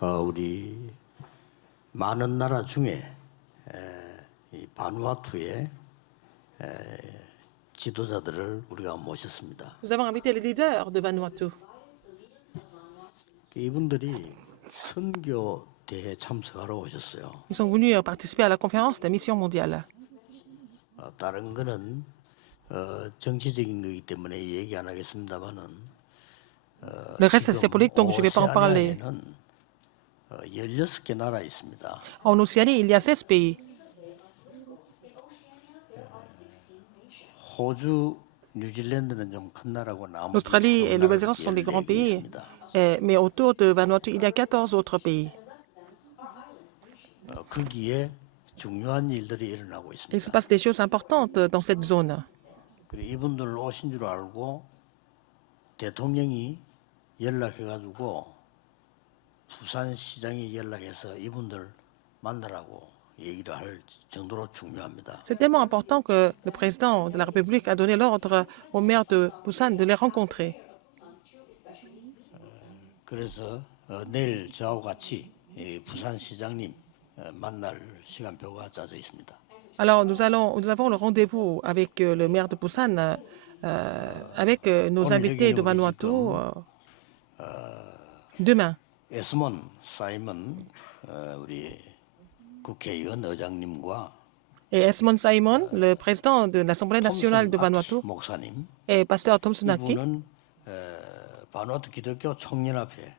우리 많은 나라 중에 이 바누아투의 지도자들을 우리가 모셨습니다. Nous avons invité les leaders de Vanuatu. 이분들이 선교 대회 참석하러 오셨어요. Ils sont venus participer à la conférence des missions mondiales. 다른 거는 정치적인 거기 때문에 얘기 안 하겠습니다만은 Le reste, c'est politique, donc je ne vais pas en parler. 16개 나라 있습니다. En Océanie, il y a 16 pays. 호주, 뉴질랜드는 좀 큰 나라고 나머지 L'Australie et le Nouvelle-Zélande sont des grands pays. Mais autour de Vanuatu, il y a 14 autres pays. 거기에 중요한 일들이 일어나고 Il se 있습니다. passe des choses importantes dans cette zone. 그리고 이분들 오신 줄 알고 대통령이 연락해가지고 부산시장이 연락해서 이분들 만나라고 얘기를 할 정도로 중요합니다. C'est tellement important que le président de la République a donné l'ordre au maire de Busan de les rencontrer. 그래서 내일 저하고 같이 이 부산시장님 만날 시간표가 짜져 있습니다. Alors, nous avons le rendez-vous avec le maire de Busan, avec nos invités de Vanuatu demain. 에스몬 사이먼 우리 국회의원 의장님과 Et Esmond Simon, le président de l'Assemblée nationale de Vanuatu, 목사님 et pasteur Thomson Aki, 이분은 바누아투 기독교 총연합회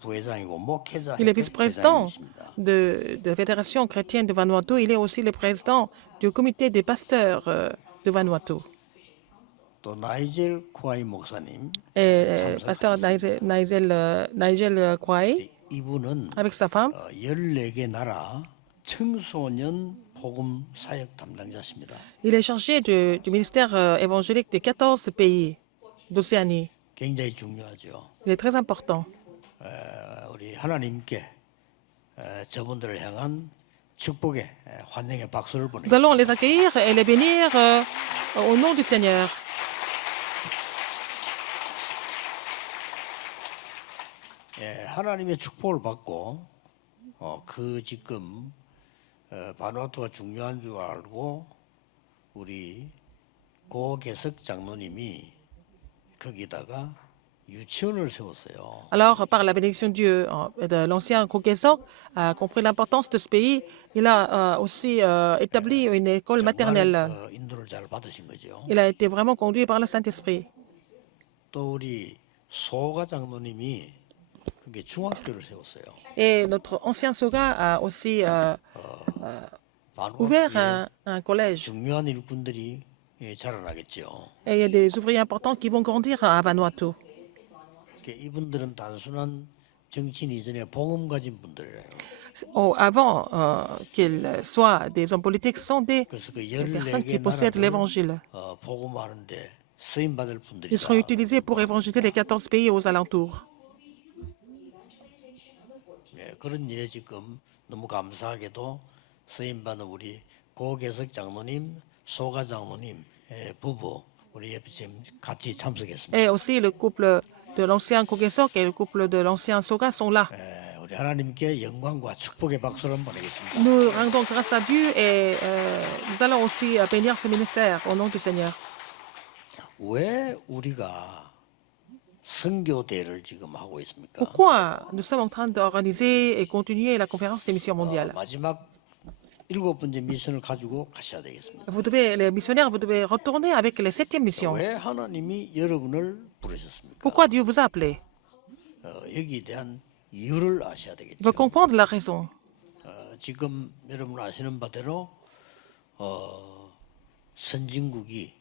부회장이고 목회자 il est vice-président 회장이십니다. de la Fédération chrétienne de Vanuatu. Il est aussi le président du comité des pasteurs de Vanuatu. 또 나이젤 쿠아이 목사님 Et pasteur Nigel Kwai, 이분은 avec sa femme, 14개 나라 청소년 복음 사역 담당자십니다. il est chargé du ministère évangélique de 14 pays d'Océanie. 굉장히 중요하죠. Il est très important. 우리 하나님께 저분들을 향한 축복의 환영의 박수를 Nous allons 보내겠습니다. les accueillir et les bénir au nom du Seigneur. 하나님의 축복을 받고 그 지금 바누아투가 중요한 줄 알고 우리 고계석 장로님이 거기다가 유치원을 세웠어요. Alors, par la bénédiction de Dieu, de l'ancien Kokesok a compris l'importance de ce pays. Il a aussi établi une école maternelle. 인도를 잘 받으신 거죠. Il a été vraiment conduit par le Saint-Esprit. 또 우리 소가 장로님이 그게 중학교를 세웠어요. Et notre ancien Soga a aussi ouvert 바누아투에 un collège. 중요한 일꾼들이 자라나겠죠. Et il y a des ouvriers importants qui vont grandir à Vanuatu. 이분들은 단순한 정치인 이전에 복음 가진 분들이에요. Avant qu'ils soient des hommes politiques, sont des 그래서 그 personnes qui 14개 possèdent 나라를 l'évangile. 복음하는데 쓰임 받을 분들이다. Ils seront utilisés pour évangéliser les 14 pays aux alentours. 그런 일에 지금 너무 감사하게도 쓰임 받은 우리 고계석 장로님, 소가 장로님 부부 우리 옆에 지금 같이 참석했습니다. Et aussi le couple de l'ancien Kokesok et le couple de l'ancien Soga sont là. 우리 하나님께 영광과 축복의 박수를 보내겠습니다. Nous rendons grâce à Dieu et nous allons aussi bénir ce ministère au nom du Seigneur. 왜 우리가 선교대를 지금 하고 있습니까? Pourquoi nous sommes en train d'organiser et continuer la conférence des missions mondiales? 마지막 7번째 미션을 가지고 가셔야 되겠습니다. Les missionnaires, vous devez retourner avec les 7e missions. 왜 하나님이 여러분을 부르셨습니까? Pourquoi Dieu vous a appelé? 여기에 대한 이유를 아셔야 Il 되겠죠. faut comprendre la raison. 지금 여러분 아시는 바대로 선진국이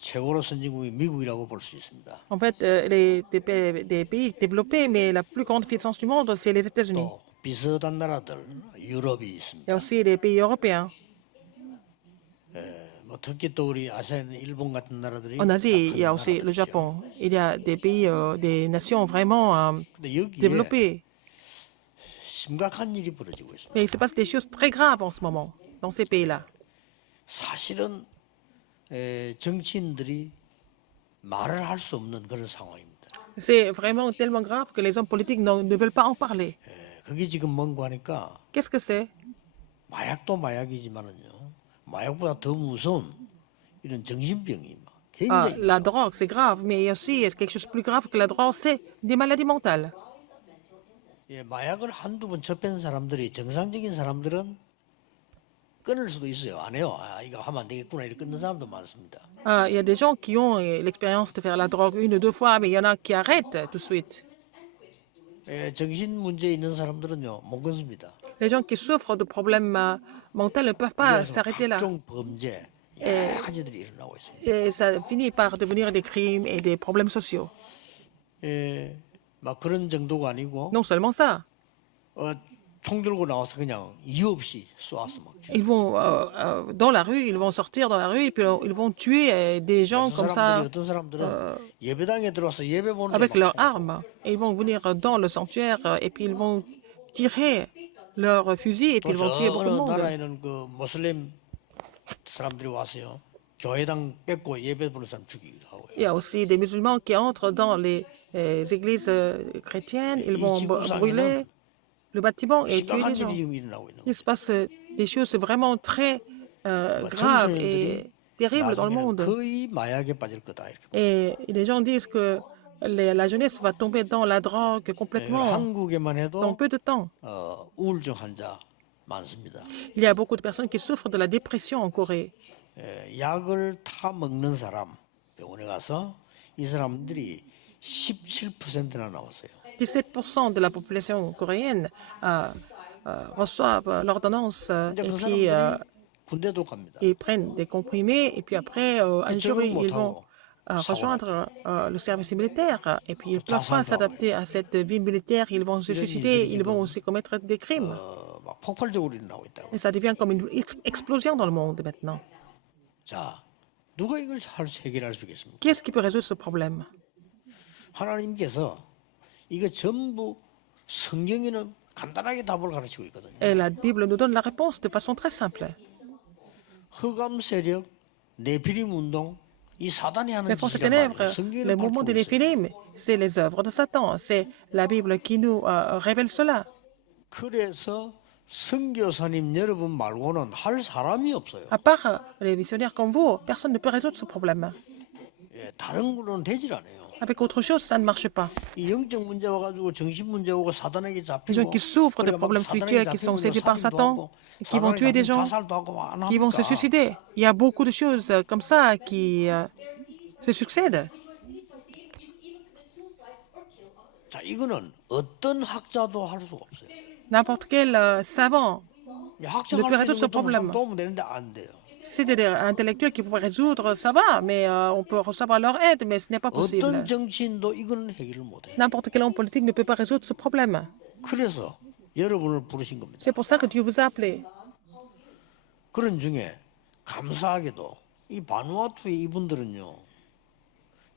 최고로 선진국이 미국이라고 볼 수 있습니다. En fait, des pays développés, mais la plus grande puissance du monde, c'est les États-Unis. 또 비슷한 나라들 유럽이 Il y 있습니다. a aussi les pays européens. 뭐 특히 또 우리 아세안 일본 같은 나라들이 En Asie, il y a 큰 aussi le 나라들이죠. Japon. Il y a des pays, des nations vraiment 근데 여기에 développées. 심각한 일이 벌어지고 있습니다. Mais il se passe des choses très graves en ce moment dans ces pays-là. 사실은 정치인들이 말을 할 수 없는 그런 상황입니다. C'est vraiment tellement grave que les hommes politiques ne veulent pas en parler. 그게 지금 뭔가 하니까 Qu'est-ce que c'est? 마약도 마약이지만은요. 마약보다 더 무서운 이런 정신병이 막 Ah, 굉장히 la drogue, c'est grave, mais il y a aussi quelque chose de plus grave que la drogue, c'est des maladies mentales. 예, 마약을 한두 번 접한 사람들이 정상적인 사람들은 끊을 수도 있어요. 안 해요. 아, 이거 하면 안 되겠구나 이렇게 끊는 사람도 많습니다. Ah, il y a des gens qui ont l'expérience de faire la drogue une ou deux fois, mais il y en a qui arrêtent tout de suite. 예, 정신 문제 있는 사람들은요 못 끊습니다. Les gens qui souffrent de problèmes mentaux ne peuvent pas 그래서 s'arrêter là. 각종 범죄 여러 가지들이 일어나고 있습니다. Et ça finit par devenir des crimes et des problèmes sociaux. 예, 막 그런 정도가 아니고 Non seulement ça, 총 들고 나와서 그냥 이유 없이 쏘아서 막 ils vont dans la rue, ils vont sortir dans la rue et puis ils vont tuer des gens comme ça 어떤 사람들은 예배당에 들어와서 예배 보는데 avec 막 leurs 총 armes. Et ils vont venir dans le sanctuaire et puis ils vont tirer leurs fusils et puis ils vont tuer 또 beaucoup de 어느 monde. 나라에는 그 모슬림 사람들이 와서요 교회당 뺏고 예배 보는 사람 죽이기도 하고요. Il y a aussi des musulmans qui entrent dans les églises chrétiennes, ils vont brûler le bâtiment et tuer 심각한 les gens. 일이 지금 일어나고 있는 Il se passe des choses vraiment très graves et terribles dans le 나중에는 monde. 거의 마약에 빠질 거다 이렇게. Et les gens disent que la jeunesse va tomber dans la drogue complètement 한국에만 dans 해도 peu de temps. 우울증 환자 많습니다. Il y a beaucoup de personnes qui souffrent de la dépression en Corée. 약을 타 먹는 사람 병원에 가서 이 사람들이 17%나 나왔어요. 17% de la population coréenne reçoivent l'ordonnance 이제 et 그 puis 사람들이 군대도 갑니다. ils prennent des comprimés et puis après, un jour, 적응 ils vont 못하고 rejoindre le service militaire et puis ils ne peuvent pas 자살도 s'adapter à cette vie militaire, ils vont se 이런 suicider, 일들이 ils vont 지금 aussi commettre des crimes. 막 폭발적으로 일어나고 있다고. Et ça devient comme une explosion dans le monde maintenant. 자, 누가 이걸 잘 해결할 수 있겠습니까? Qui est-ce qui peut résoudre ce problème? 하나님께서 이거 전부 성경에는 간단하게 답을 가르치고 있거든요. Et la Bible nous donne la réponse de façon très simple. 흑암 세력, 네피림 운동, 이 사단이 하는 Les forces des 짓이란 말이에요. ténèbres, 성경에는 les mouvements des 밝히고 있어요. Néphilim, c'est les œuvres de Satan. C'est la Bible qui nous révèle cela. 그래서 선교사님 여러분 말고는 할 사람이 없어요. À part les missionnaires comme vous, personne ne peut résoudre ce problème. 예, 다른 걸로는 되질 않아요. Avec autre chose, ça ne marche pas. 이 영적 문제 와가지고 정신 문제 오고 사단에게 Les 잡히고 gens qui souffrent de 그러니까 막 problèmes 사단에게 spirituels, qui sont 잡히면 saisis par 살인도 Satan, 하고, et qui vont 사단에게 tuer des 잡히면 gens, 자살도 하고 안 qui vont se 합니까? suicider. Il y a beaucoup de choses comme ça qui se succèdent. 자, 이거는 어떤 학자도 할 수가 없어요. N'importe quel savant, 학자가 peut 할 수 résoudre ce 있는 것도 problème. 도움 되는데 안 돼요. c'est des intellectuels qui pourraient résoudre, ça va, mais on peut recevoir leur aide, mais ce n'est pas possible. 어떤 정치인도 이거는 해결을 못해요. N'importe quel homme politique ne peut pas résoudre ce problème. 그래서 여러분을 부르신 겁니다. C'est pour ça que Dieu vous a appelé. 그런 중에 감사하게도 이 바누아투의 이분들은요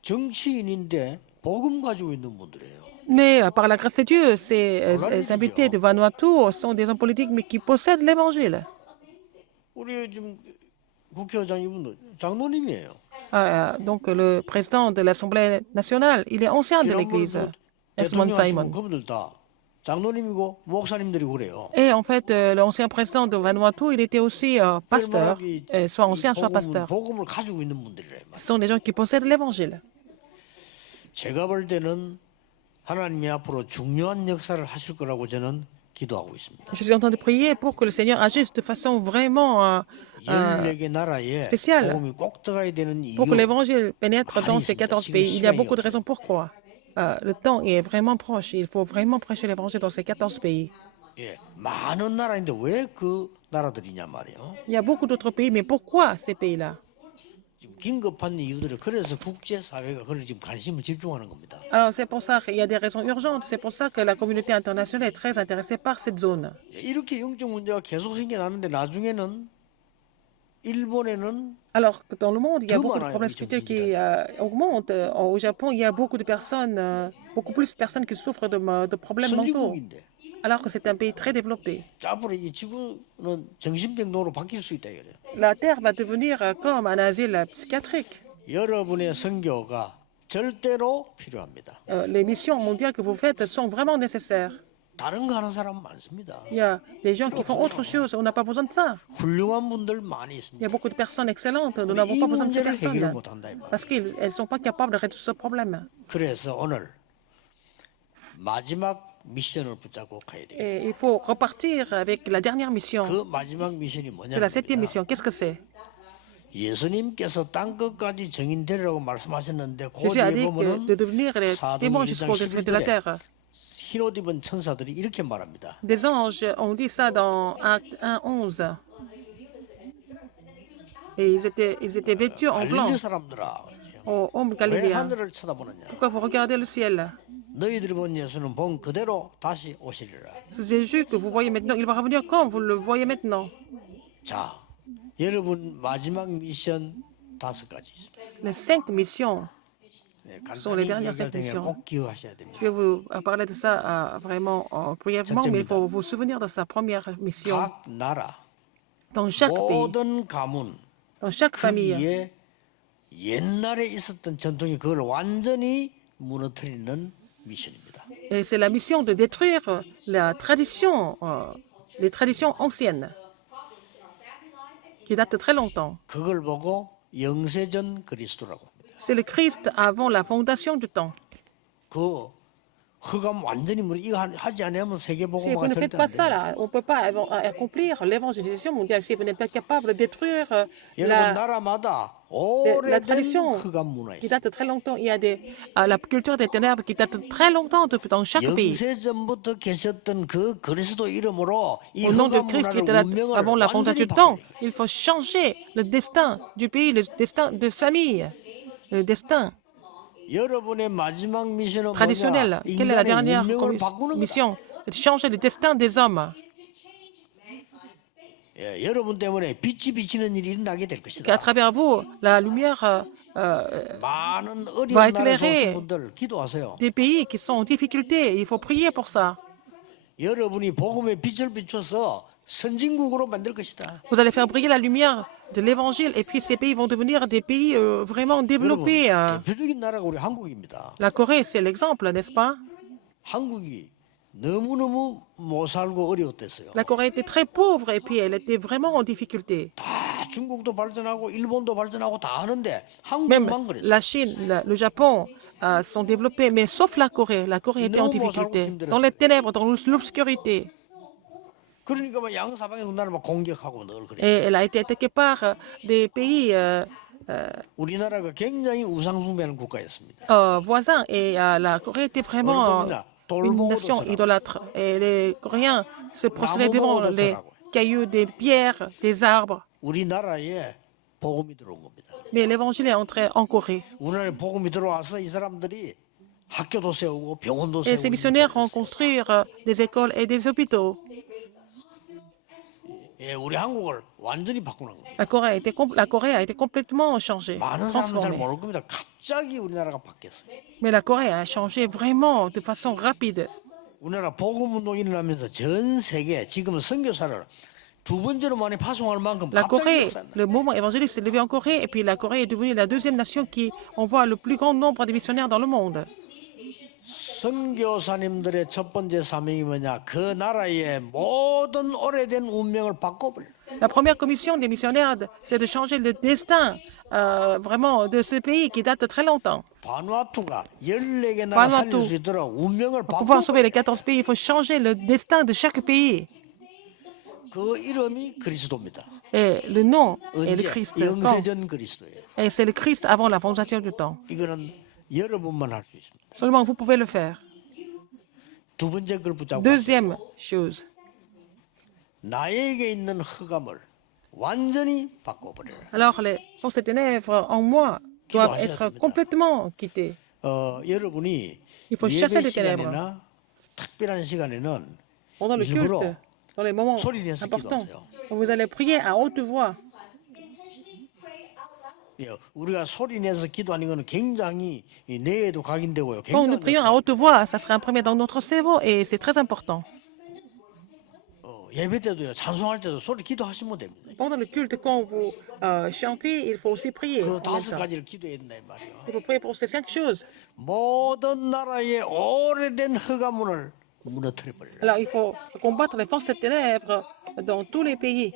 정치인인데 복음 가지고 있는 분들이에요. Mais par la grâce de Dieu, ces invités de Vanuatu sont des hommes politiques, mais qui possèdent l'évangile. 우리 지금 국회의장 이분도 장로님이에요. Donc le président de l'Assemblée nationale, il est ancien de l'Église, Esmond Simon. 그분들 다 장로님이고 목사님들이 그래요. Et en fait, l'ancien président de Vanuatu, il était aussi pasteur, soit ancien, soit pasteur. 복음을 가지고 있는 분들이래요. Ce sont des gens qui possèdent l'évangile. 제가 볼 때는 하나님이 앞으로 중요한 역사를 하실 거라고 저는 기도하고 있습니다. Je suis en train de prier pour que le Seigneur agisse de façon vraiment 14개 나라에 spéciale, 복음이 꼭 들어가야 되는 이유 pour que l'évangile pénètre dans ces 14 pays. Il y a beaucoup de raisons pourquoi. Le temps est vraiment proche. Il faut vraiment prêcher l'évangile dans ces 14 pays. 예, 많은 나라인데 왜 그 나라들이냐 말이에요. Il y a beaucoup d'autres pays, mais pourquoi ces pays-là? 지금 긴급한 이유들이 그래서 국제 사회가 그걸 지금 관심을 집중하는 겁니다. Alors c'est pour ça qu'il y a des raisons urgentes. C'est pour ça que la communauté internationale est très intéressée par cette zone. 이렇게 영적 문제가 계속 생겨나는데 나중에는 일본에는 Alors que dans le monde, il y a Tout beaucoup de le monde problèmes a spirituels envie qui augmentent. Au Japon, il y a beaucoup de personnes, beaucoup plus de personnes qui souffrent de problèmes mentaux, 선진국인데 alors que c'est un pays très développé. 앞으로 이 지구는 정신병동으로 바뀔 수 있다 이거예요. La Terre va devenir comme un asile psychiatrique. 여러분의 선교가 절대로 필요합니다. Les missions mondiales que vous faites sont vraiment nécessaires. 다른 거 하는 사람 많습니다. Il y a des gens qui font autre chose. On n'a pas besoin de ça. 훌륭한 분들 많이 Il y 있습니다. a beaucoup de personnes excellentes. Nous n'avons 이 pas besoin de ces 문제를 해결을 personnes 못한다 이 말이에요. parce qu'elles ne sont pas capables de résoudre ce problème. 그래서 오늘 마지막 미션을 붙잡고 가야 돼요. Et il faut repartir avec la dernière mission. 그 마지막 미션이 C'est la septième 뭐냐면 mission. Qu'est-ce que c'est? 예수님께서 땅 끝까지 증인 되리라고 말씀하셨는데 그 Jésus a 뒤에 dit que de 보면은 devenir les témoins jusqu'aux extrémités de la terre. 흰옷 입은 천사들이 이렇게 말합니다. Des anges ont dit ça dans Acte 1:11. Et ils étaient vêtus en blanc. 갈릴리 사람들아, Aux hommes 왜 galiléens. 하늘을 쳐다보느냐? Pourquoi vous regardez le ciel? 너희들이 본 예수는 본 그대로 다시 오시리라. Ce Jésus que vous voyez maintenant, il va revenir quand vous le voyez maintenant. 자, 여러분 마지막 미션 5가지 있습니다. Les 5 missions. 네, sont les 간단히 dernières 얘기할 테니까 missions. 꼭 기억하셔야 됩니다. Je vais vous parler de ça vraiment brièvement, mais il faut vous souvenir de sa première mission. 각 나라, Dans chaque pays, 모든 가문, dans chaque famille, 거기에 옛날에 있었던 전통이 그걸 완전히 무너뜨리는 미션입니다. et c'est la mission de détruire la tradition, les traditions anciennes, qui datent de très longtemps. 그걸 보고 영세전 그리스도라고 합니다. C'est le Christ avant la fondation du temps. 그 흑암 완전히 이거 하지 않으면 Si vous 세계복음화가 ne 절대 faites 안 pas ça, 돼요. là, on ne peut pas accomplir l'évangélisation mondiale si vous n'êtes pas capable de détruire 여러분 la, 나라마다 la 오래된 tradition 흑암 문화 qui 있어요. date de très longtemps. Il y a la culture des ténèbres qui date de très longtemps dans chaque pays. 영세전부터 계셨던 그 그리스도 이름으로 이 Au nom de 흑암 Christ qui 문화를 était là 운명을 avant la fondation 완전히 du temps, 바꿔요. il faut changer le destin du pays, le destin de famille, le destin 여러분의 마지막 미션은 traditionnel. 뭐냐? Quelle est la 인간의 dernière 운명을 바꾸는 거다. mission? C'est de changer le destin des hommes. 예, 여러분 때문에 빛이 비치는 일이 일어나게 될 Qu'à 것이다. travers vous, la lumière 많은 va 어려운 나라에서 éclairer 오신 분들 기도하세요. des pays qui sont en difficulté. Il faut prier pour ça. 여러분이 복음의 빛을 비춰서 선진국으로 만들 것이다. Vous allez faire briller la lumière de l'évangile et puis ces pays vont devenir des pays vraiment 여러분, développés. 대표적인 나라가 우리 한국입니다. La Corée, c'est l'exemple, n'est-ce pas? 한국이 너무너무 못 살고 어려웠댔어요. La Corée était très pauvre et puis elle était vraiment en difficulté. 다 중국도 발전하고 일본도 발전하고 다 하는데 Même 한국만 그랬어요. la Chine, le Japon sont développés, mais sauf la Corée. La Corée était en difficulté, dans les ténèbres, dans l'obscurité. 그러니까 막 양사방에 우리나라 막 공격하고 늘 그래. Et elle a été attaquée par des pays 우리나라가 굉장히 우상숭배하는 국가였습니다. voisins. Et la Corée était vraiment une nation idolâtre. Et les Coréens se prosternaient devant les cailloux, des pierres, des arbres. 우리나라에 복음이 들어온 겁니다. Mais l'évangile est entré en Corée. 우리나라에 복음이 들어와서 이 사람들이 학교도 세우고 병원도 Et ces 세우고 missionnaires ont construit des écoles et des hôpitaux. 예, 우리 한국을 완전히 바꾸는 겁니다. La Corée a été complètement changée, 많은 사람은 잘 transformée. 모를 겁니다. 갑자기 우리나라가 바뀌었어요. Mais la Corée a changé vraiment de façon rapide. 우리나라 복음 운동이 일어나면서 전 세계 지금은 선교사를 두 번째로 많이 파송할 만큼 La 갑자기 Corée, 역사는 le mouvement évangélique s'est levé en Corée et puis la Corée est devenue la deuxième nation qui envoie le plus grand nombre de missionnaires dans le monde. 선교사님들의 첫 번째 사명이 뭐냐? 그 나라의 모든 오래된 운명을 바꿔버려. La première commission des missionnaires, c'est de changer le destin vraiment de ce pays qui date de très longtemps. 바누아투가 14개 나라 바누아투. 살릴 수 있도록 운명을 Pour pouvoir 바꿔. sauver les 14 pays, il faut changer le destin de chaque pays. 그 이름이 그리스도입니다. Et le nom est le 언제? Christ. Quand? 영세전 그리스도예요. Et c'est le Christ avant la fondation du temps. 이거는 여러분만 할 수 있습니다. Seulement vous pouvez le faire. 두 번째 걸 붙잡고 Deuxième chose, 나에게 있는 흑암을 완전히 바꿔버려라. alors les forces des ténèbres en moi doivent être complètement quittées. 여러분이 Il faut 예배 chasser les ténèbres. 시간이나 특별한 시간에는 Pendant le 일부러 culte, dans les moments 소리 내서 importants, 기도하세요. vous allez prier à haute voix. 예, 우리가 소리 내서 기도하는 것은 굉장히 이 뇌에도 각인되고요. Quand nous 굉장히 prions à haute voix, ça sera imprimé dans notre cerveau et c'est très important. 예배 때도요. 찬송할 때도 소리 기도하시면 됩니다. Pendant le culte, quand vous chantez, il faut aussi prier. 그 En même 다섯 temps. 가지를 기도해야 된다 이 말이에요. Il faut prier pour ces 5 choses. 모든 나라의 오래된 허가문을 무너뜨려 버리라. Alors, il faut combattre les forces des ténèbres dans tous les pays.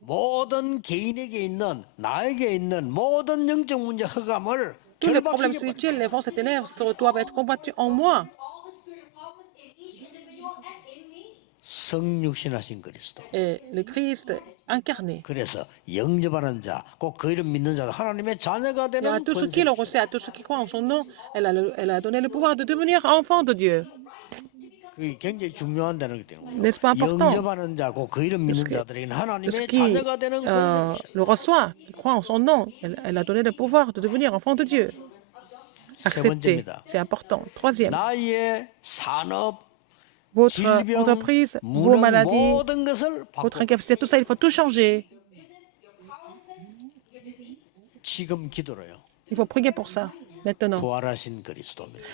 모든 개인에게 있는 나에게 있는 모든 영적 문제 허감을 Tous les problèmes 결박시켜 버리라. spirituels, les forces des ténèbres doivent être combattus en moi. all the spirit problems in each individual and in me. 성육신하신 그리스도. Et le Christ incarné. 그래서 영접하는 자, 꼭 그 이름 믿는 자는 하나님의 자녀가 Et à 되는 tous ceux qui le 권세. reçoivent, à tous ceux qui croient en son nom, elle a donné le pouvoir de devenir enfant de Dieu. 그게 굉장히 중요한 단어이기 때문에 N'est-ce pas important? 영접하는 자, 꼭 그 이름 믿는 자들에게는 Ceux 하나님의 qui 자녀가 되는 권세. le reçoit, qui croit en son nom, elle a donné le pouvoir de devenir enfant de Dieu. Accepter, 번째입니다. c'est important. Troisième, 나의 산업, votre 질병, entreprise, vos 무능 maladies, 모든 것을 votre 바꿔. incapacité, tout ça, il faut tout changer. 지금 기도로요. Il faut prier pour ça, maintenant. 부활하신 그리스도입니다.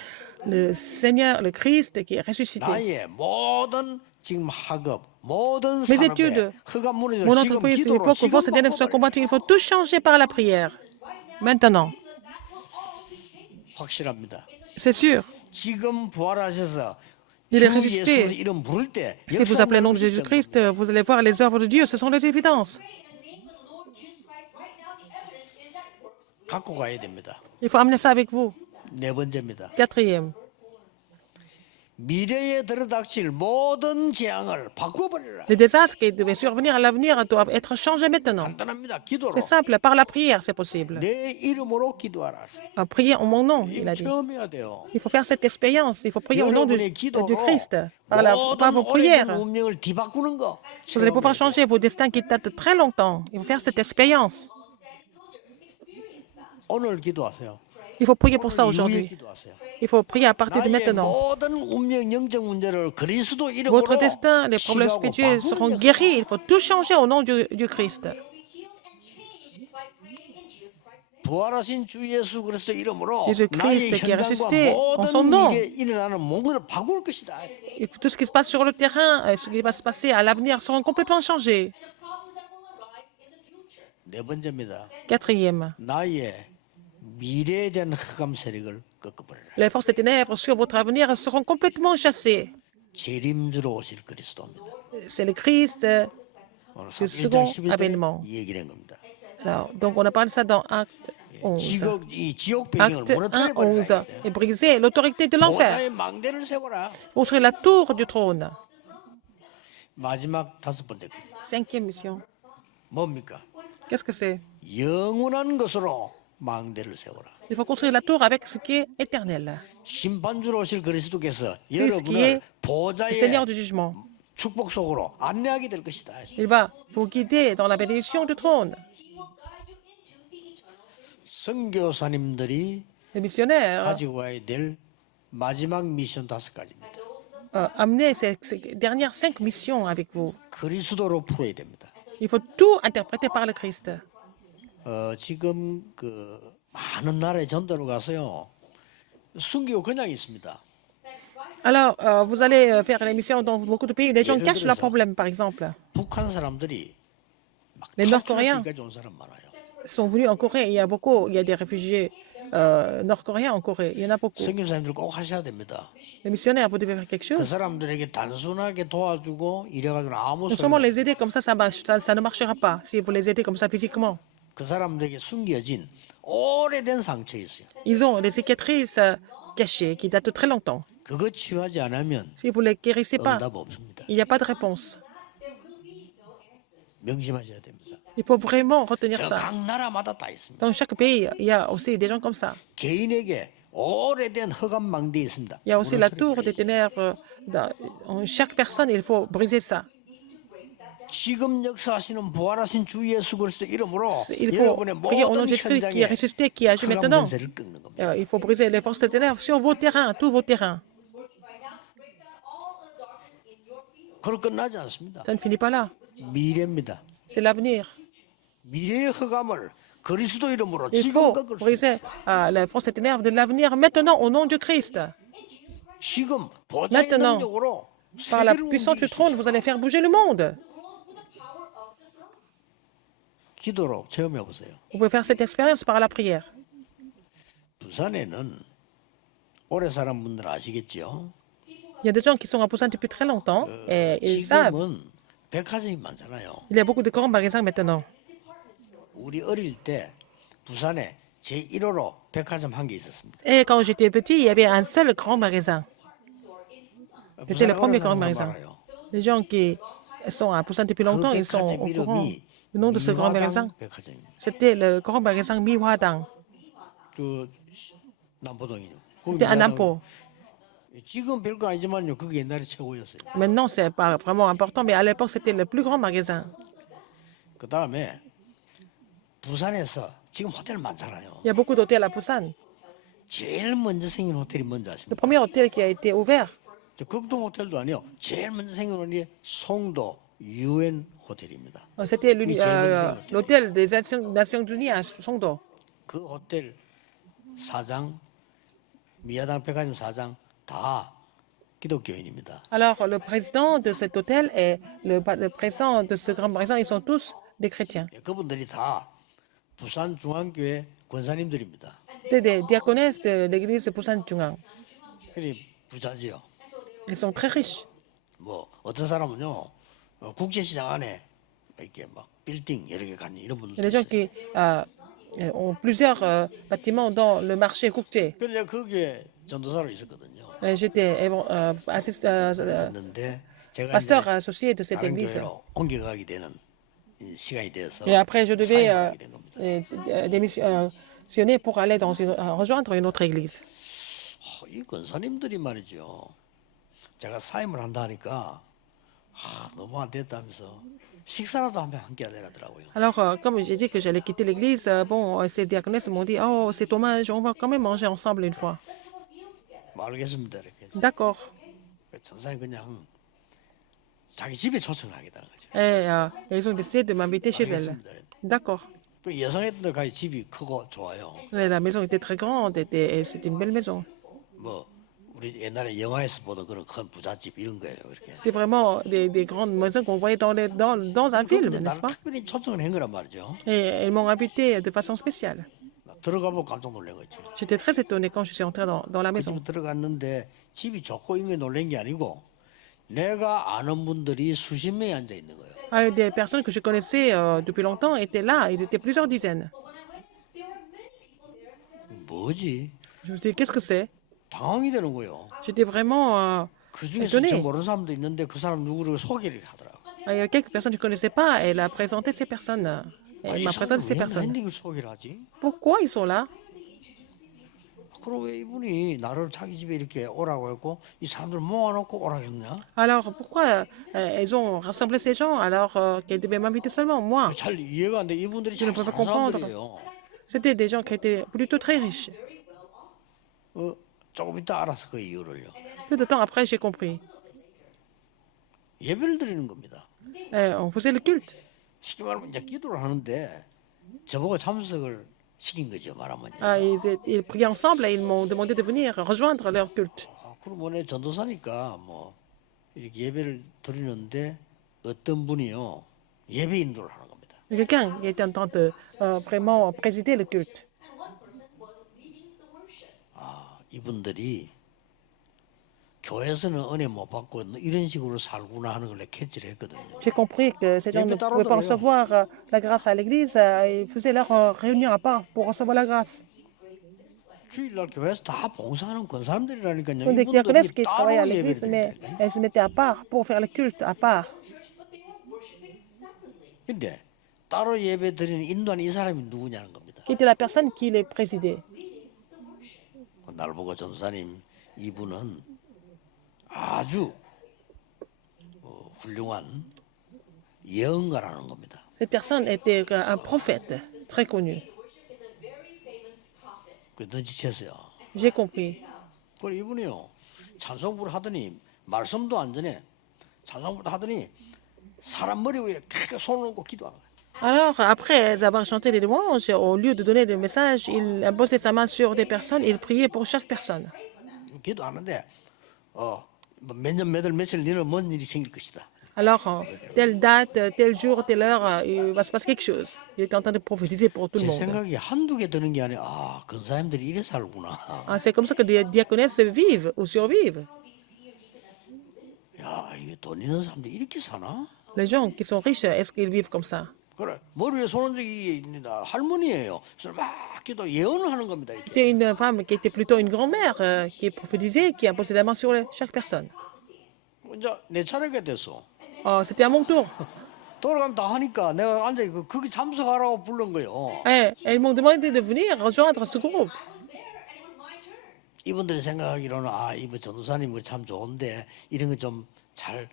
Le Seigneur, le Christ qui est ressuscité. 나의 모든 지금 학업, 모든 Mes 산업에 études, 허가 무너져 mon 지금 entreprise, il 기도로 faut que 지금 force et ténèbres soient 바꿔버려. combattues. Il faut tout changer par la prière. Maintenant, 확실합니다. c'est sûr. 지금 부활하셔서 Il 주 est ressuscité. 예수를 이름 부를 때 Si vous appelez le nom de Jésus-Christ, vous allez voir les œuvres de Dieu. Ce sont les évidences. In the name of the Lord Jesus Christ, right now, the evidence is that it works. 갖고 가야 됩니다. Il faut amener ça avec vous. 네 번째입니다. Quatrième, 미래에 들어닥칠 모든 재앙을 바꿔버리라. les désastres qui devaient survenir à l'avenir doivent être changés maintenant. 간단합니다. 기도로 C'est simple, par la prière, c'est possible. 내 이름으로 기도하라. Prier en mon nom, il 이거 a dit. 처음 해야 돼요. Il faut faire cette expérience. Il faut prier au nom 여러분의 du 기도로 Christ, par 모든 vos 오래된 prières. 운명을 뒤바꾸는 거. Vous allez pouvoir changer vos destins qui datent de très longtemps. Il faut faire cette expérience. 오늘 기도하세요. Il faut prier pour ça 이후에 aujourd'hui. 기도하세요. Il faut prier à partir de 나의 maintenant. 모든 운명 영적 문제를 그리스도 이름으로 Votre destin, les problèmes 치유하고 spirituels seront 바꾸는 guéris. Il faut tout changer au nom du Christ. Will be healed and changed by praying in Jesus Christ's name. 부활하신 주 예수 그리스도 이름으로 Jésus 나의 Christ qui est 현장과 ressuscité en son 모든 nom. 일에 일어나는 몸을 바꿀 것이다. Et tout ce qui se passe sur le terrain, et ce qui va se passer à l'avenir seront complètement changés. The problems that will arise in the future. 네 번째입니다. Quatrième, 나의 미래에 대한 흑암 세력을 꺾어버려라. les forces des ténèbres sur votre avenir seront complètement chassées. 재림주로 오실 그리스도입니다. C'est le Christ. 오늘 그 1장 second 11절에 avènement. 이 얘기를 한 겁니다. Alors, donc, on a parlé de ça dans Acte 11. 이 지옥 배경을 Acte 1, 무너뜨려 11. 버려라. Et briser l'autorité de l'enfer. 보좌의 망대를 세워라. Construire la tour du trône. 마지막 다섯 번째 거. Cinquième mission. 뭡니까? Qu'est-ce que c'est? 영원한 것으로 망대를 세워라. Il faut construire la tour avec ce qui est éternel. 심판주로 오실 그리스도께서 Christ qui 여러분을 est le 보좌의 Seigneur du jugement. 축복 속으로 안내하게 될 것이다. Il va vous guider dans la bénédiction du trône. He will guide you into the eternal dream. 선교사님들이 Les missionnaires 가지고 와야 될 마지막 미션 다섯 가지입니다. amenez ces dernières 5 missions avec vous. 그리스도로 풀어야 됩니다. Il faut tout interpréter par le Christ. 지금 그 많은 나라에 전도로 가서요. 순교 그냥 있습니다. Alors, vous allez faire les missions dans beaucoup de pays. Les gens 예를 cachent leurs 들어서 problèmes, par exemple. 북한 사람들이 막 Les Nord-Coréens. 탈출해서 여기까지 온 사람 많아요. Sont venus en Corée. Il y a des réfugiés nord-coréens en Corée. Il y en a beaucoup. 선교사님들 꼭 하셔야 됩니다. Les missionnaires, vous devez faire quelque 그 chose. 사람들에게 단순하게 도와주고 이래가지고 아무 Non seulement 소용. les aider comme ça ne marchera pas si vous les aidez comme ça physiquement. 그 사람들에게 숨겨진 오래된 상처 있어요. Ils ont des cicatrices cachées qui datent de très longtemps. 그거 치유하지 않으면 Si vous ne les guérissez pas, 응답 없습니다. il n'y a pas de réponse. 명심하셔야 됩니다. Il faut vraiment retenir 저 ça. 각 나라마다 다 있습니다. Dans chaque pays, il y a aussi des gens comme ça. 개인에게 오래된 허감망대 있습니다. Il y a aussi la 무너뜨려 tour des ténèbres. En chaque personne, il faut briser ça. 지금 역사하시는 부활하신 주 예수 그리스도 이름으로 Il faut 여러분의 prier au nom 모든 de Jésus-Christ qui est 현장에 ressuscité, qui agit 흑암 maintenant. 권세를 꺾는 겁니다. Il faut briser les forces des ténèbres sur vos terrains, tous vos terrains. Right now, break down all of the darkness in your field. 그걸 끝나지 않습니다. Ça ne finit pas là. 미래입니다. C'est l'avenir. 미래의 흑암을 그리스도 이름으로 Il 지금 faut 꺾을 수 briser 있습니다. les forces des ténèbres de l'avenir maintenant au nom du Christ. 지금 보좌의 Maintenant. 능력으로 Par la 세계를 puissance du 움직일 수 trône, 있어요. vous allez faire bouger le monde. 기도로 체험해 보세요. Vous pouvez faire cette expérience par la prière. 부산에는 오래 사는 분들 아시겠죠? Il y a des gens qui sont à Busan depuis très longtemps et ils savent. 지금은 백화점이 많잖아요. Il y a beaucoup de grands magasins maintenant. 우리 어릴 때 부산에 제1호로 백화점 한 개 있었습니다. Et quand j'étais petit, il y avait un seul grand magasin. C'était le 부산에 premier 오래 grand 사는 magasin. 사람 알아요. Les gens qui sont à Busan depuis longtemps, 그 ils sont 백화점 au courant. 이름이 Le nom de ce grand magasin, 미화당 백화점입니다. c'était le grand magasin Miwadang. 저 남포동이요. C'était à Nampo. 지금 별거 아니지만요. 그게 옛날에 최고였어요. Maintenant, c'est pas vraiment important, mais à l'époque, c'était le plus grand magasin. 그 다음에 부산에서 지금 호텔 많잖아요. Il y a beaucoup d'hôtels à Busan. 제일 먼저 생긴 호텔이 뭔지 Le 아십니까? premier hôtel qui a été ouvert, 저 극동 호텔도 아니요. 제일 먼저 생긴 호텔이 송도 UN 호텔입니다. c'était Oui, l'hôtel des Nations Unies à Songdo. 그 호텔 사장, 미야당 백화점 사장 다 기독교인입니다. Alors, le président de cet hôtel et le président de ce grand magasin, ils sont tous des chrétiens. 예, 그분들이 다 부산 중앙교회 권사님들입니다. C'était des diaconesses de l'église de Busan Jungang. 그리 부자지요. Ils sont très riches. 뭐 어떤 사람은요 국제시장 안에 이렇게 막 빌딩 여러 개 갖는 이런 Il y 분들. a des gens qui ont plusieurs bâtiments dans le marché Gukje. 그래 거기에 전도사로 있었거든요. J'étais 있었는데 제가 pasteur 이제 associé de cette 다른 église. 교회로 옮겨가게 되는 이 시간이 되어서 Et après, je devais 사임하게 된 겁니다. démissionner pour aller rejoindre une autre église. 이 권사님들이 말이죠. 제가 사임을 한다 하니까 너무 안 됐다면서 식사라도 하면 함께 하더라고요. Alors, comme j'ai dit que j'allais quitter l'église, ces diaconesses m'ont dit, oh, c'est dommage, on va quand même manger ensemble une fois. 뭐 알겠습니다 이렇게. D'accord. 전사님 그냥 자기 집에 초청을 하겠다는 거죠. Et ils ont décidé de m'inviter chez elles. 알겠습니다. D'accord. 그 여성애들 가지 집이 크고 좋아요. Et la maison était très grande et c'était une belle maison. 뭐 우리 옛날에 영화에서 보던 그런 큰 부잣집 이런 거예요. 이렇게. C'était vraiment des grandes maisons qu'on voyait dans un film, 근데 n'est-ce 나는 pas? 특별히 초청을 한 거란 말이죠. Et elles m'ont invité de façon spéciale. 나 들어가 보고 깜짝 놀란 거죠. J'étais très étonnée quand je suis entrée dans la 그 maison. 집 들어갔는데 집이 좋고 이런 게 놀란 게 아니고 내가 아는 분들이 수십 명이 앉아 있는 거예요. Des personnes que je connaissais depuis longtemps étaient là. Ils étaient plusieurs dizaines. 뭐지? Je me suis dit, qu'est-ce que c'est? 당황이 되는 거예요. J'étais vraiment 그 중에서 저 étonnée. 모르는 사람도 있는데 그 사람 누구를 소개를 하더라고. Il y a quelques personnes que je ne connaissais pas. Elle a présenté ces personnes. Elle 이 m'a présenté ces 사람은 왜 personnes. 랜딩을 소개를 하지? Pourquoi ils sont là? 그럼 왜 이분이 나를 자기 집에 이렇게 오라고 했고 이 사람들 모아놓고 오라고 했냐? Alors pourquoi elles ont rassemblé ces gens alors qu'elles devaient m'inviter seulement moi? 잘 이해가 안 돼. 이분들이 Je ne 잘 peux pas 사는 comprendre. 사람들이에요. C'était des gens qui étaient plutôt très riches. 조금 이따 알아서 그 이유를요. Peu de temps après, j'ai compris. 예배를 드리는 겁니다. On faisait le culte. 쉽게 말하면 이제 기도를 하는데 저보고 참석을 시킨 거죠. 말하면. Ils priaient ensemble et ils m'ont demandé de venir rejoindre leur culte. 그럼 뭐내 전도사니까 뭐 이렇게 예배를 드리는데 어떤 분이요 예배 인도를 하는 겁니다. Quelqu'un qui était en train de vraiment présider le culte. 이분들이 교회에서는 은혜 못 받고 이런 식으로 살구나 하는 걸 캐치를 했거든요. J'ai compris que ces gens ne pouvaient pas recevoir la grâce à l'église. Ils faisaient leur réunion à part pour recevoir la grâce. 주일날 교회에서 다 봉사하는 건 사람들이라니까요. Donc, des diaconesses qui 이분들이 travaillaient à 따로 l'église, mais 예배를 드리는 elles se mettaient à part pour faire le culte à part. 근데 따로 예배 드리는 인도하는 이 사람이 누구냐는 겁니다. Qui était la personne qui les présidait. 날 보고 전사님 이분은 아주 훌륭한 예언가라는 겁니다. Cette personne était un prophète très connu. 그 눈치챘어요. J'ai compris. 그래 이분이요 찬송부를 하더니 말씀도 안 전에 찬송부를 하더니 사람 머리 위에 크게 손을 얹고 기도하는 거예요. Alors, après avoir chanté des louanges, au lieu de donner des messages, il imposait sa main sur des personnes et il priait pour chaque personne. 기도하는데 몇 년, 몇 월, 며칠 내로 뭔 일이 생길 것이다. Alors, telle date, tel jour, telle heure, il va se passer quelque chose. Il est en train de prophétiser pour tout le 제 monde. 생각이 한두 개 드는 게 아니라 근사님들이 이래 살구나. Ah, c'est comme ça que des diaconesses vivent ou survivent. 야, 이게 돈 있는 사람들이 이렇게 사나? Les gens qui sont riches, est-ce qu'ils vivent comme ça? 그래, 머리 위에 손원적이 있습니다. 할머니예요. 그래서 막 기도 예언을 하는 겁니다. 이렇게. C'était une femme qui était plutôt une grand-mère, qui prophétisait, qui imposait la main sur chaque personne. 이제 내 차례가 됐어. Oh, c'était à mon tour. 돌아가면 다 하니까 내가 앉아 거기 참석하라고 부른 거예요. Elles m'ont demandé de venir rejoindre ce groupe. I was there and it was my turn. 이분들이 생각하기로는 이분 전도사님 참 좋은데 이런 거 좀 잘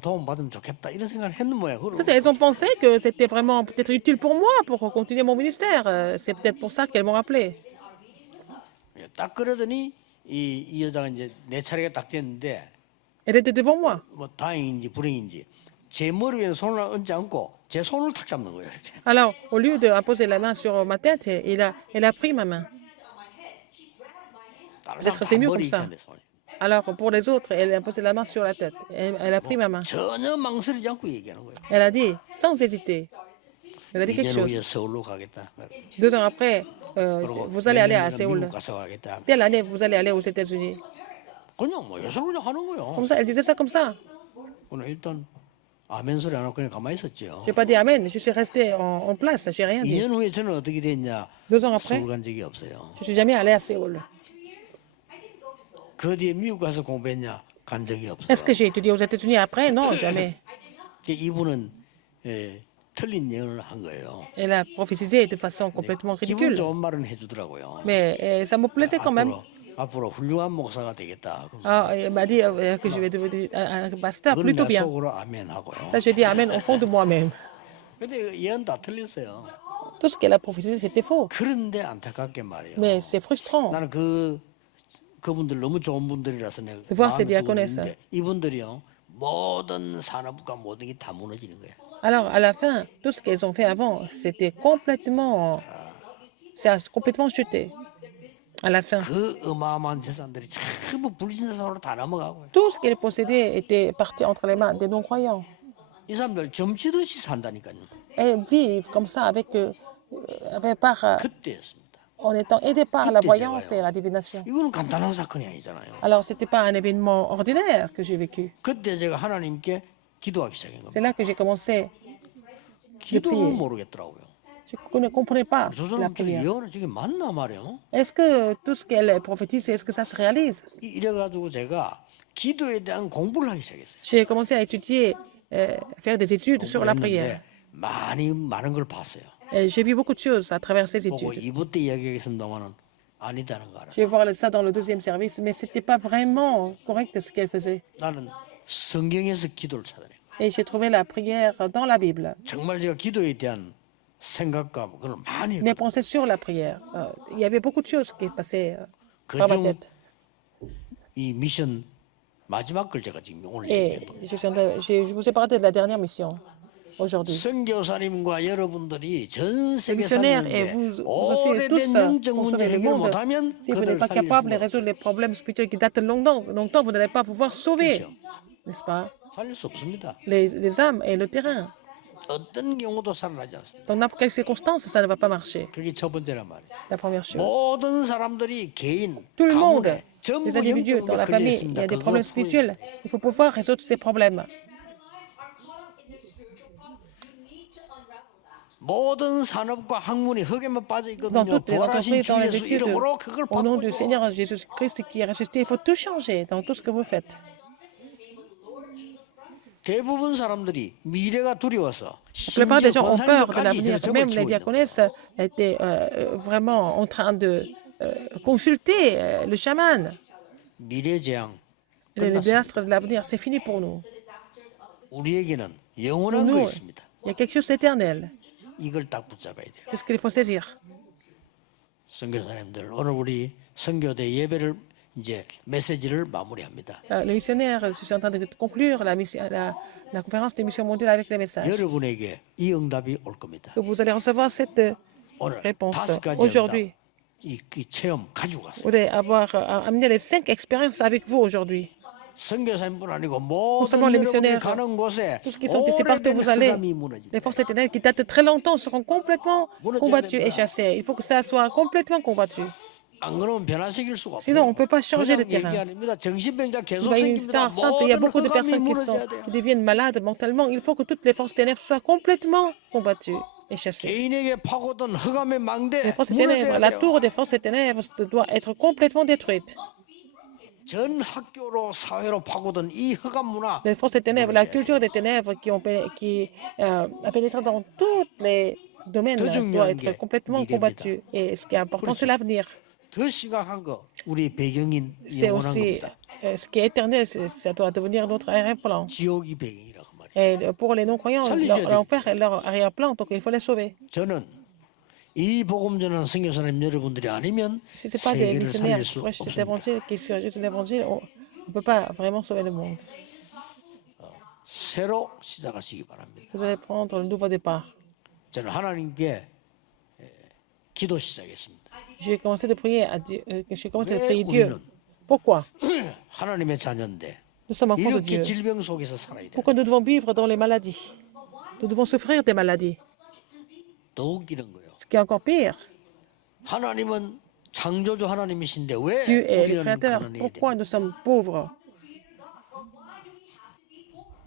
도움 받으면 좋겠다 이런 생각을 했는 모양. Peut-être elles ont pensé que c'était vraiment peut-être utile pour moi pour continuer mon ministère. C'est peut-être pour ça qu'elles m'ont appelé. 딱 그러더니 이 여자가 이제 내 차례가 딱 됐는데 Elle était devant moi. 뭐 다행인지 불행인지 제 머리 위에 손을 얹지 않고 제 손을 탁 잡는 거예요. 이렇게. Alors, au lieu d'imposer la main sur ma tête, elle a pris ma main. 다른 Peut-être 사람 c'est 다 mieux 머리 comme ça. 이렇게 손이. Alors, pour les autres, elle a posé la main sur la tête. Elle a pris ma main. 전혀 망설이지 않고 얘기하는 거예요. Elle a dit, sans hésiter, elle a dit quelque 2년 chose. 후에 서울로 가겠다. 2 ans après, 그리고 vous allez aller à 내년에는 Séoul. 미국 가서 가겠다. Telle année, vous allez aller aux États-Unis. 그냥 뭐 예술 그냥 하는 거예요. Comme ça, elle disait ça comme ça. 그럼 일단 아멘 소리 안 하고 그냥 가만히 있었죠. Je n'ai pas dit Amen, je suis restée en place, je n'ai rien dit. 2년 후에 저는 어떻게 됐냐? 2 ans après, 서울 간 적이 없어요. je ne suis jamais allée à Séoul. 그 뒤에 미국 가서 공부했냐? 간 적이 없어요. Est-ce que j'ai étudié aux États-Unis après? Non, jamais. 이분은 틀린 예언을 한 거예요. Elle a prophétisé de façon complètement 기분 ridicule. 좋은 말은 해주더라고요. Mais ça me plaisait quand même. 앞으로 훌륭한 목사가 되겠다. Ah, elle m'a dit que je vais devenir un pasteur 그건 plutôt 내 bien. 속으로 아멘 하고요. Ça, je dis Amen au fond de moi-même. 근데 예언 다 틀렸어요. Tout ce qu'elle a prophétisé, c'était faux. 그런데 안타깝게 말이에요. Mais c'est frustrant. 나는 그분들 너무 좋은 분들이라서 내가 De voir ces 마음에 두고 diaconesses. 있는데 이분들이요 모든 산업과 모든 게 다 무너지는 거예요. Alors, à la fin, tout ce qu'elles ont fait avant, c'était complètement... Ça a complètement chuté. À la fin. 그 어마어마한 재산들이 전부 불신자상으로 다 넘어가고요. Tout ce qu'elles possédaient était parti entre les mains des non-croyants. 이 사람들 점치듯이 산다니까요. Elles vivent comme ça 그때였습니다. en étant aidées par la voyance et la divination. 이거는 간단한 사건이 아니잖아요. Alors, ce n'était pas un événement ordinaire que j'ai vécu. 그때 제가 하나님께 기도하기 시작한 겁니다. C'est là que j'ai commencé. 기도를 모르겠더라고요. Je ne comprenais pas 저 la 사람들 prière. 예언은 저게 맞나 말이에요. Est-ce que tout ce qu'elle prophétise, est-ce que ça se réalise? 이래가지고 제가 기도에 대한 공부를 하기 시작했어요. J'ai commencé à étudier, faire des études sur la prière. 많은 걸 봤어요. Et j'ai vu beaucoup de choses à travers ces 보고 études. 2부 때 이야기하겠습니다만은 아니다는 거 알았어요. Je vais voir ça dans le deuxième service, mais ce n'était pas vraiment correct ce qu'elle faisait. 나는 성경에서 기도를 찾아내. Et j'ai trouvé la prière dans la Bible. 정말 제가 기도에 대한 생각과 그걸 많이 Mes 했거든요. pensées sur la prière. Il y avait beaucoup de choses qui passaient par ma 그중 tête. 이 미션 마지막 걸 제가 지금 오늘 Et 얘기했던 je vous ai parlé de la dernière mission aujourd'hui. 선교사님과 여러분들이 전 세계 Missionnaires et 사는데 vous aussi 오래된 tous 영적 pour 문제 sauver le 해결 monde. 못하면 Si vous n'êtes 그들을 pas 살릴 capable de 수가 résoudre les problèmes spirituels qui datent longtemps, vous n'allez pas pouvoir sauver, n'est-ce pas, 살릴 수 없습니다. les âmes et le terrain. 어떤 경우도 살아나지 않습니다. Dans n'importe quelle circonstance, ça ne va pas marcher. 그게 첫 번째란 말이에요. La première chose. 모든 사람들이 개인, Tout le monde, 가문에 전부 les individus, 영적 dans la 문제 famille, il y 걸려있습니다. a des 그거 problèmes 풀- spirituels. Il faut pouvoir résoudre ces problèmes. Are caught up in their spiritual problems. You need to unravel that. 모든 산업과 학문이 흙에만 빠져 Dans 있거든요. toutes les 부활하신 entreprises, 주 dans les 예수 études, 이름으로 그걸 au nom du 바꾸죠. Seigneur Jésus-Christ qui est ressuscité, il faut tout changer dans tout ce que vous faites. 대부분 사람들이 미래가 두려워서 La plupart des 심지어 gens ont peur de 권사님들까지 l'avenir. 이제는 Même 점을 les 치고 있는 diaconesses étaient vraiment en train de consulter le chaman. 미래 재앙 Les 끝났습니다. désastres de l'avenir, c'est fini pour nous. 우리에게는 Pour 영원한 거 nous, 있습니다. il y a quelque chose d'éternel. 이걸 딱 붙잡아야 돼요. C'est ce qu'il faut saisir. 선교사님들 오늘 우리 선교대 예배를 이제 메시지를 마무리합니다. Les missionnaires, je suis en train de conclure la conférence des missions mondiales avec les messages. 여러분에게 이 응답이 올 겁니다. Que vous allez recevoir cette 오늘 réponse 다섯 가지 aujourd'hui. 응답 이 체험 가지고 Vous 갔어요. allez avoir amené les 5 expériences avec vous aujourd'hui. 선교사님뿐 아니고 seulement 모든 les 여러분이 missionnaires, 가는 곳에 tous ceux qui sont ici partout où 오래된 vous allez, 흑암이 무너집니다. les forces éternelles qui datent de très longtemps seront complètement combattues et chassées. Il faut que ça soit complètement combattu. 안 그러면 변화시킬 수가 Sinon, on ne 없어요. peut pas changer de 그냥 얘기 terrain. 아닙니다. 정신병자 C'est 계속 pas une 생깁니다. star simple. Il y a 모든 beaucoup de 흑암이 personnes 무너져야 돼요. qui deviennent malades mentalement. Il faut que toutes les forces ténèbres soient complètement combattues et chassées. 개인에게 파고든 흑암의 망대 Les forces ténèbres, 무너져야 la 돼요. tour des forces ténèbres doit être complètement détruite. 전 학교로 사회로 파고든 이 흑암 문화 Les forces ténèbres, la culture des ténèbres a pénétré dans tous les domaines doit être complètement combattue. Et ce qui est important, c'est l'avenir. 더 심각한 거 우리 배경인 C'est 영원한 aussi 겁니다. ce qui est éternel, ça doit devenir notre arrière-plan. 지옥이 배경이라고 말이에요. Et pour les non-croyants, l'enfer est leur arrière-plan, donc il faut les sauver. 저는 이 복음 전하는 선교사님 여러분들이 아니면 Si ce n'est pas des 세계를 missionnaires 살릴 qui 수 prêchent cet 없습니다. évangile, qui s'ajoutent à l'évangile, on ne peut pas vraiment sauver le monde. 새로 시작하시기 바랍니다. Vous allez prendre le nouveau départ. 저는 하나님께 기도 시작했습니다. J'ai commencé de prier à Dieu, j'ai commencé à 왜 prier Dieu. 우리는 Pourquoi? 하나님의 자녀인데 Nous sommes enfants de 이렇게 Dieu. 질병 속에서 살아야 돼요. Pourquoi nous devons vivre dans les maladies? Nous devons souffrir des maladies. 더 웃기는 거예요. Ce qui est encore pire, 하나님은 창조주 하나님이신데 왜 Dieu est le 우리는 Créateur. 가난해야 돼요? Pourquoi nous sommes pauvres?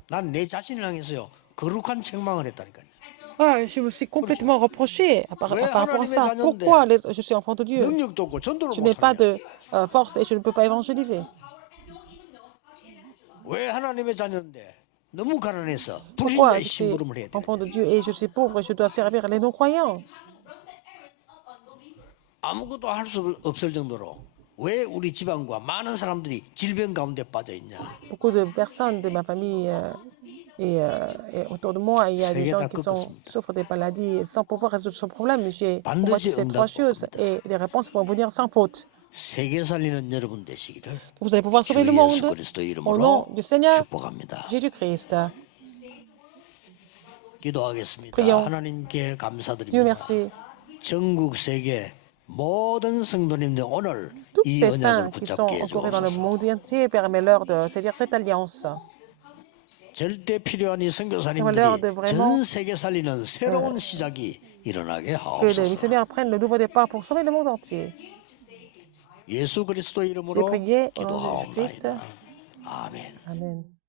난 내 자신을 향해서요 거룩한 책망을 했다니까요. Ah, je me suis complètement reproché par rapport à ça. Pourquoi je suis enfant de Dieu? 능력도 없고 전도를 Je n'ai pas 못하냐? de force et je ne peux pas évangéliser. 왜 하나님의 자녀인데 너무 가난해서 Pourquoi 불신자의 je suis 심부름을 해야 돼? enfant de Dieu et je suis pauvre et je dois servir les non-croyants? 아무것도 할 수 없을 정도로 왜 우리 집안과 많은 사람들이 질병 가운데 빠져 있냐? Beaucoup de personnes de ma famille et autour de moi, il y a des gens qui souffrent des maladies sans pouvoir résoudre ce problème. J'ai combattu ces trois choses et les réponses vont venir sans faute. 세계 살리는 여러분 되시기를 Vous allez pouvoir 주 sauver le 예수 monde 그리스도 au nom 이름으로 du Seigneur 축복합니다. Jésus-Christ. 기도하겠습니다. Prions. 하나님께 Dieu 감사드립니다. merci. 전국 세계 모든 성도님들 오늘 Tous 이 les 언약을 saints qui sont 붙잡게 entourés dans le 해주옵소서. monde entier, permets-leur de saisir cette alliance. 절대 필요한 이 선교사님들이 Valeur de vraiment, 전 세계 살리는 새로운 시작이 일어나게 Que les 하옵소서. missionnaires prennent le nouveau départ pour sauver le monde entier. 예수 그리스도 J'ai 이름으로 prié au nom de Jésus-Christ. 기도하옵나이다. 아멘. Amen.